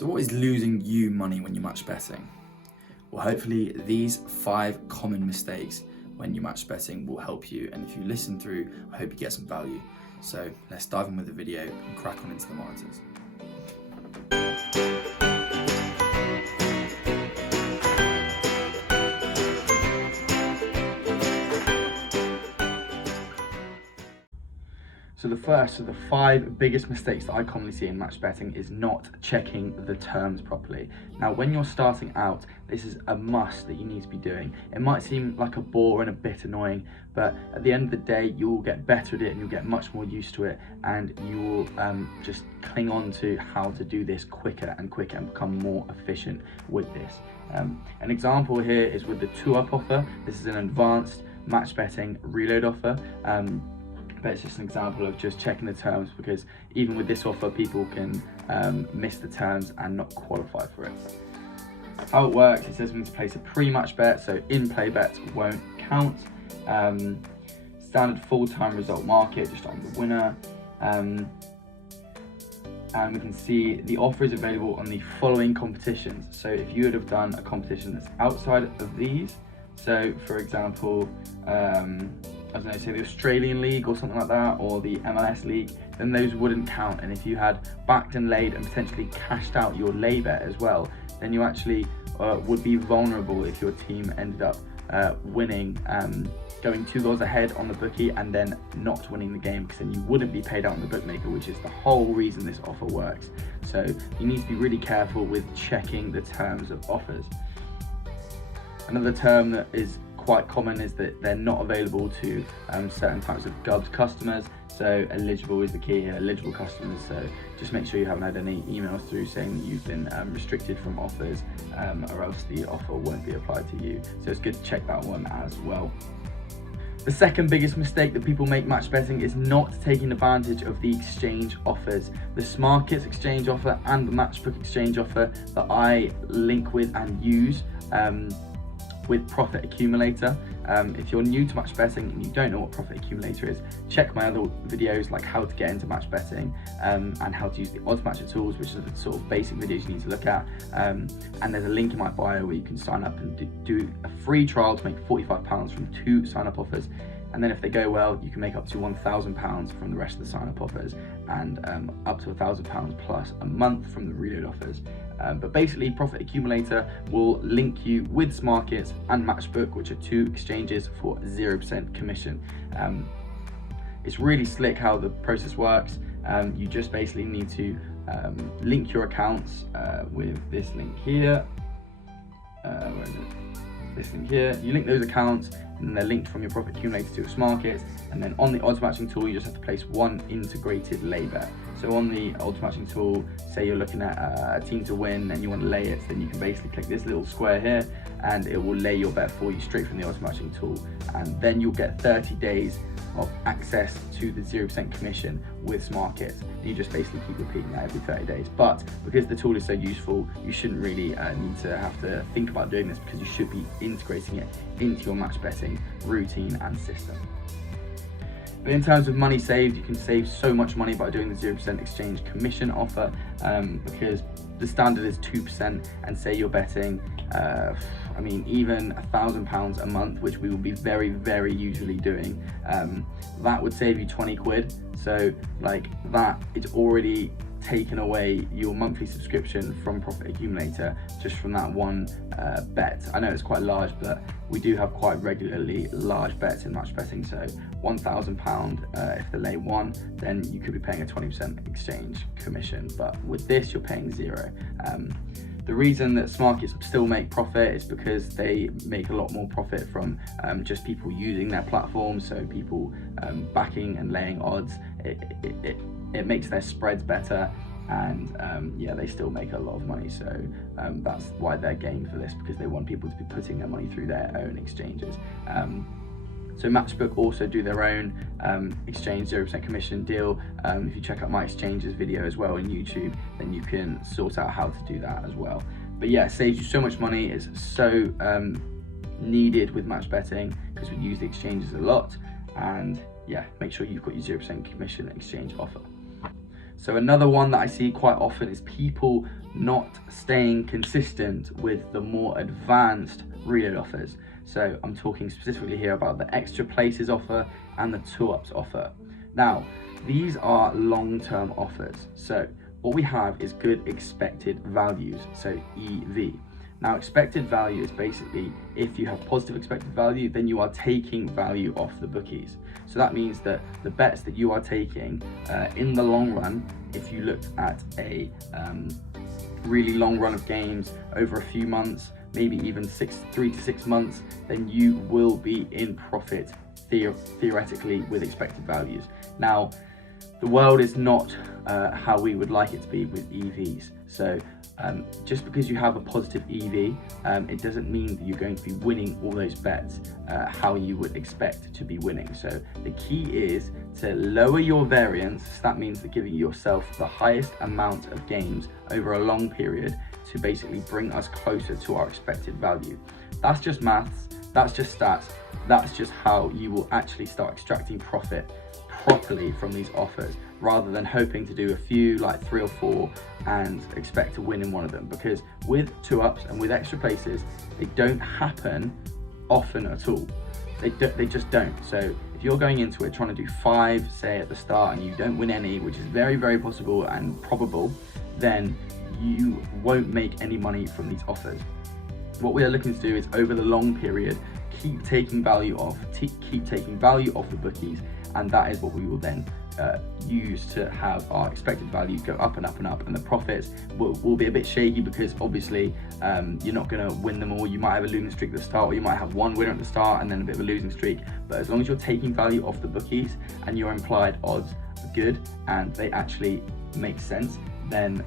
So what is losing you money when you're match betting? Well, hopefully these 5 common mistakes when you're match betting will help you, and if you listen through, I hope you get some value. So let's dive in with the video and crack on into the monitors. So the 5 biggest mistakes that I commonly see in match betting is not checking the terms properly. Now, when you're starting out, this is a must that you need to be doing. It might seem like a bore and a bit annoying, but at the end of the day, you'll get better at it and you'll get much more used to it, and you will just cling on to how to do this quicker and quicker and become more efficient with this. An example here is with the 2-up offer. This is an advanced match betting reload offer. But it's just an example of just checking the terms, because even with this offer, people can miss the terms and not qualify for it. How it works, it says we need to place a pre-match bet, so in-play bets won't count. Standard full-time result market, just on the winner. And we can see the offer is available on the following competitions. So if you would have done a competition that's outside of these, so for example, I don't know, say the Australian League or something like that, or the MLS League, then those wouldn't count. And if you had backed and laid and potentially cashed out your lay bet as well, then you actually would be vulnerable if your team ended up winning, going 2 goals ahead on the bookie and then not winning the game, because then you wouldn't be paid out on the bookmaker, which is the whole reason this offer works. So you need to be really careful with checking the terms of offers. Another term that is quite common is that they're not available to certain types of GUBS customers. So eligible is the key here, eligible customers. So just make sure you haven't had any emails through saying that you've been restricted from offers, or else the offer won't be applied to you. So it's good to check that one as well. The second biggest mistake that people make match betting is not taking advantage of the exchange offers. The Smarkets exchange offer and the Matchbook exchange offer that I link with and use with Profit Accumulator. If you're new to match betting and you don't know what Profit Accumulator is, check my other videos like how to get into match betting and how to use the odds matcher tools, which are the sort of basic videos you need to look at. And there's a link in my bio where you can sign up and do a free trial to make £45 from 2 sign-up offers. And then if they go well, you can make up to £1,000 from the rest of the sign-up offers, and up to £1,000 plus a month from the reload offers. But basically, Profit Accumulator will link you with Smarkets and Matchbook, which are 2 exchanges for 0% commission. It's really slick how the process works. You just basically need to link your accounts with this link here. Where is it? This link here. You link those accounts, and they're linked from your Profit Accumulator to your Smarkets, and then on the odds matching tool you just have to place 1 integrated lay bet. So on the odds matching tool, say you're looking at a team to win and you want to lay it, then you can basically click this little square here and it will lay your bet for you straight from the odds matching tool, and then you'll get 30 days of access to the 0% commission with Smarkets. You just basically keep repeating that every 30 days. But because the tool is so useful, you shouldn't really need to have to think about doing this, because you should be integrating it into your match betting routine and system. But in terms of money saved, you can save so much money by doing the 0% exchange commission offer, because the standard is 2%, and say you're betting, I mean, even £1,000 a month, which we will be very, very usually doing, that would save you 20 quid. So like that, it's already taken away your monthly subscription from Profit Accumulator just from that one bet. I know it's quite large, but we do have quite regularly large bets in match betting. So £1,000 if the lay won, then you could be paying a 20% exchange commission, but with this you're paying 0. The reason that Smarkets still make profit is because they make a lot more profit from just people using their platform, so people backing and laying odds. It makes their spreads better, and yeah, they still make a lot of money. So that's why they're game for this, because they want people to be putting their money through their own exchanges. So Matchbook also do their own exchange 0% commission deal. If you check out my exchanges video as well on YouTube, then you can sort out how to do that as well. But yeah, it saves you so much money. It's so needed with match betting because we use the exchanges a lot. And yeah, make sure you've got your 0% commission exchange offer. So another one that I see quite often is people not staying consistent with the more advanced reload offers. So I'm talking specifically here about the extra places offer and the 2-ups offer. Now, these are long-term offers. So what we have is good expected values, so EV. Now, expected value is basically, if you have positive expected value, then you are taking value off the bookies. So that means that the bets that you are taking in the long run, if you looked at a really long run of games over a few months, maybe even 3 to 6 months, then you will be in profit theoretically with expected values. Now, the world is not how we would like it to be with EVs. So just because you have a positive EV, it doesn't mean that you're going to be winning all those bets how you would expect to be winning. So the key is to lower your variance. So that means that giving yourself the highest amount of games over a long period to basically bring us closer to our expected value. That's just maths, that's just stats, that's just how you will actually start extracting profit properly from these offers, rather than hoping to do a few, like 3 or 4, and expect to win in one of them. Because with 2-ups and with extra places, they don't happen often at all. They just don't. So if you're going into it trying to do 5, say at the start, and you don't win any, which is very, very possible and probable, then you won't make any money from these offers. What we are looking to do is, over the long period, keep taking value off the bookies, and that is what we will then use to have our expected value go up and up and up, and the profits will be a bit shaky, because obviously you're not going to win them all. You might have a losing streak at the start, or you might have one winner at the start and then a bit of a losing streak. But as long as you're taking value off the bookies and your implied odds are good and they actually make sense, then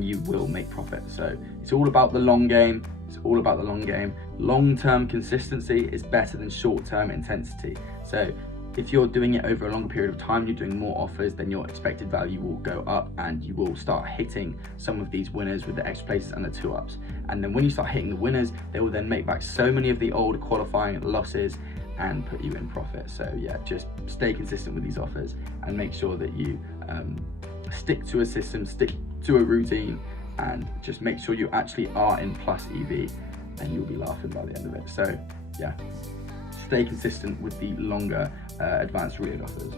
you will make profit. So it's all about the long game. It's all about the long game. Long-term consistency is better than short-term intensity. So if you're doing it over a longer period of time, you're doing more offers, then your expected value will go up, and you will start hitting some of these winners with the extra places and the 2-ups. And then when you start hitting the winners, they will then make back so many of the old qualifying losses and put you in profit. So yeah, just stay consistent with these offers and make sure that you stick to a system, stick to a routine, and just make sure you actually are in plus EV, and you'll be laughing by the end of it. So yeah, stay consistent with the longer advanced reload offers.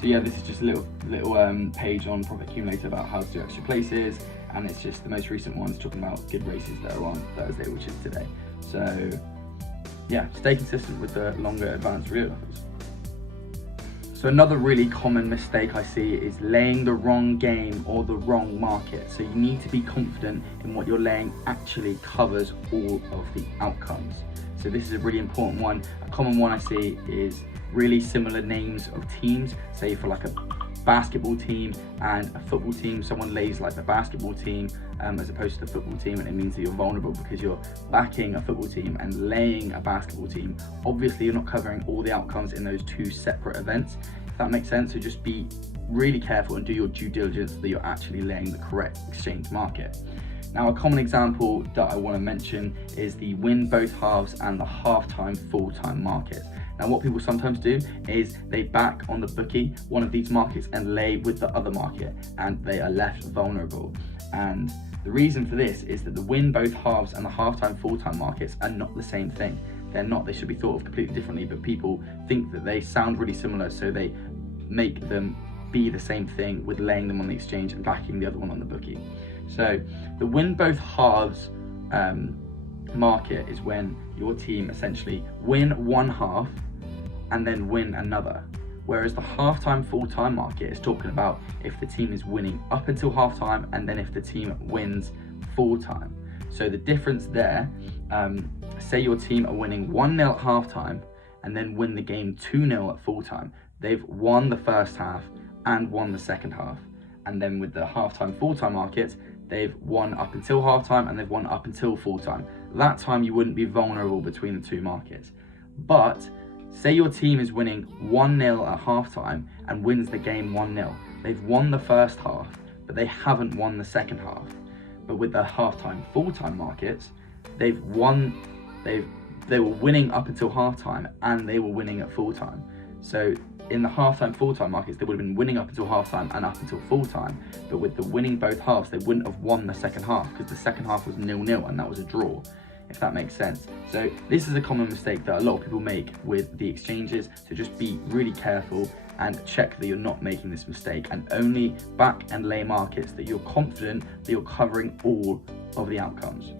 So yeah, this is just a little page on Profit Accumulator about how to do extra places, and it's just the most recent ones talking about good races that are on Thursday, which is today. So yeah, stay consistent with the longer advanced reload offers. So another really common mistake I see is laying the wrong game or the wrong market. So you need to be confident in what you're laying actually covers all of the outcomes. So this is a really important one. A common one I see is really similar names of teams. Say for like a basketball team and a football team, someone lays like the basketball team as opposed to the football team, and it means that you're vulnerable because you're backing a football team and laying a basketball team. Obviously you're not covering all the outcomes in those two separate events, if that makes sense. So just be really careful and do your due diligence that you're actually laying the correct exchange market. Now, a common example that I want to mention is the win both halves and the halftime full-time market. Now, what people sometimes do is they back on the bookie one of these markets and lay with the other market, and they are left vulnerable. And the reason for this is that the win both halves and the halftime full-time markets are not the same thing. They're not. They should be thought of completely differently, but people think that they sound really similar, so they make them be the same thing with laying them on the exchange and backing the other one on the bookie. So the win both halves market is when your team essentially win one half and then win another. Whereas the halftime full-time market is talking about if the team is winning up until halftime and then if the team wins full-time. So the difference there, say your team are winning 1-0 at halftime and then win the game 2-0 at full-time. They've won the first half and won the second half. And then with the halftime full-time market, they've won up until halftime and they've won up until full-time. That time you wouldn't be vulnerable between the two markets. But say your team is winning 1-0 at halftime and wins the game 1-0. They've won the first half, but they haven't won the second half. But with the halftime full-time markets, they were winning up until halftime and they were winning at full-time. So in the half-time, full-time markets, they would have been winning up until half-time and up until full-time. But with the winning both halves, they wouldn't have won the second half because the second half was 0-0 and that was a draw, if that makes sense. So this is a common mistake that a lot of people make with the exchanges, so just be really careful and check that you're not making this mistake, and only back and lay markets that you're confident that you're covering all of the outcomes.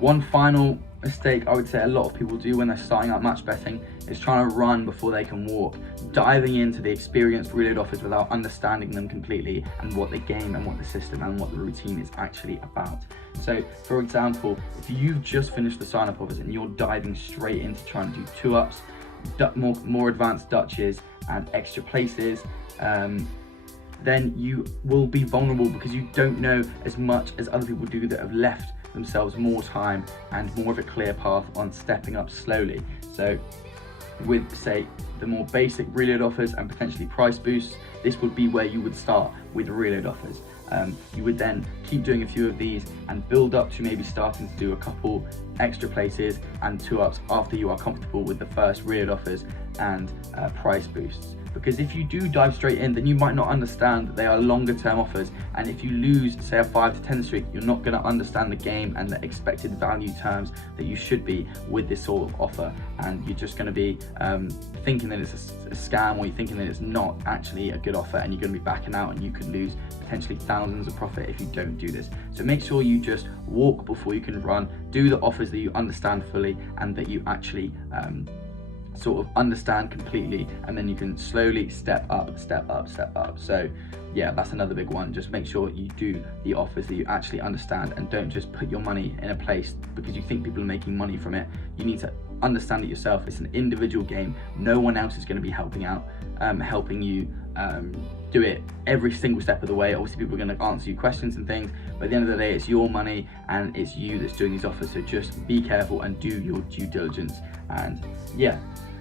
One final mistake I would say a lot of people do when they're starting out match betting is trying to run before they can walk, diving into the experienced reload offers without understanding them completely and what the game and what the system and what the routine is actually about. So for example, if you've just finished the sign up offers and you're diving straight into trying to do 2-ups, more advanced Dutches and extra places, then you will be vulnerable because you don't know as much as other people do that have left themselves more time and more of a clear path on stepping up slowly. So with, say, the more basic reload offers and potentially price boosts, this would be where you would start with reload offers. You would then keep doing a few of these and build up to maybe starting to do a couple extra places and 2-ups after you are comfortable with the first reload offers and price boosts. Because if you do dive straight in, then you might not understand that they are longer term offers, and if you lose, say, a 5 to 10 streak, you're not going to understand the game and the expected value terms that you should be with this sort of offer, and you're just going to be thinking that it's a scam, or you're thinking that it's not actually a good offer, and you're going to be backing out, and you could lose potentially thousands of profit if you don't do this. So make sure you just walk before you can run, do the offers that you understand fully and that you actually sort of understand completely, and then you can slowly step up. So yeah, that's another big one. Just make sure you do the offers that you actually understand, and don't just put your money in a place because you think people are making money from it. You need to understand it yourself. It's an individual game. No one else is going to be helping you do it every single step of the way. Obviously people are going to answer you questions and things, but at the end of the day, it's your money and it's you that's doing these offers. So just be careful and do your due diligence. And yeah,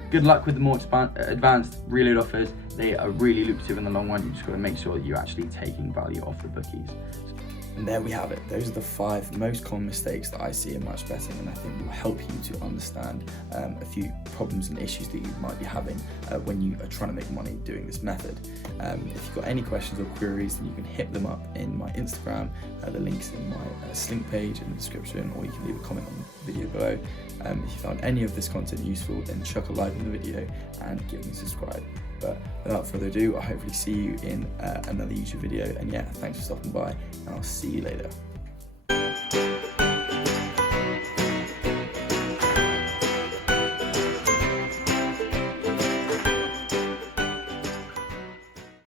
good luck with the more advanced reload offers. They are really lucrative in the long run. You just got to make sure that you're actually taking value off the bookies. And there we have it. Those are the 5 most common mistakes that I see in match betting, and I think will help you to understand a few problems and issues that you might be having when you are trying to make money doing this method. If you've got any questions or queries, then you can hit them up in my Instagram. The link's in my Slink page in the description, or you can leave a comment on the video below. If you found any of this content useful, then chuck a like on the video and give me a subscribe. But without further ado, I'll hopefully see you in another YouTube video. And yeah, thanks for stopping by, and I'll see you later.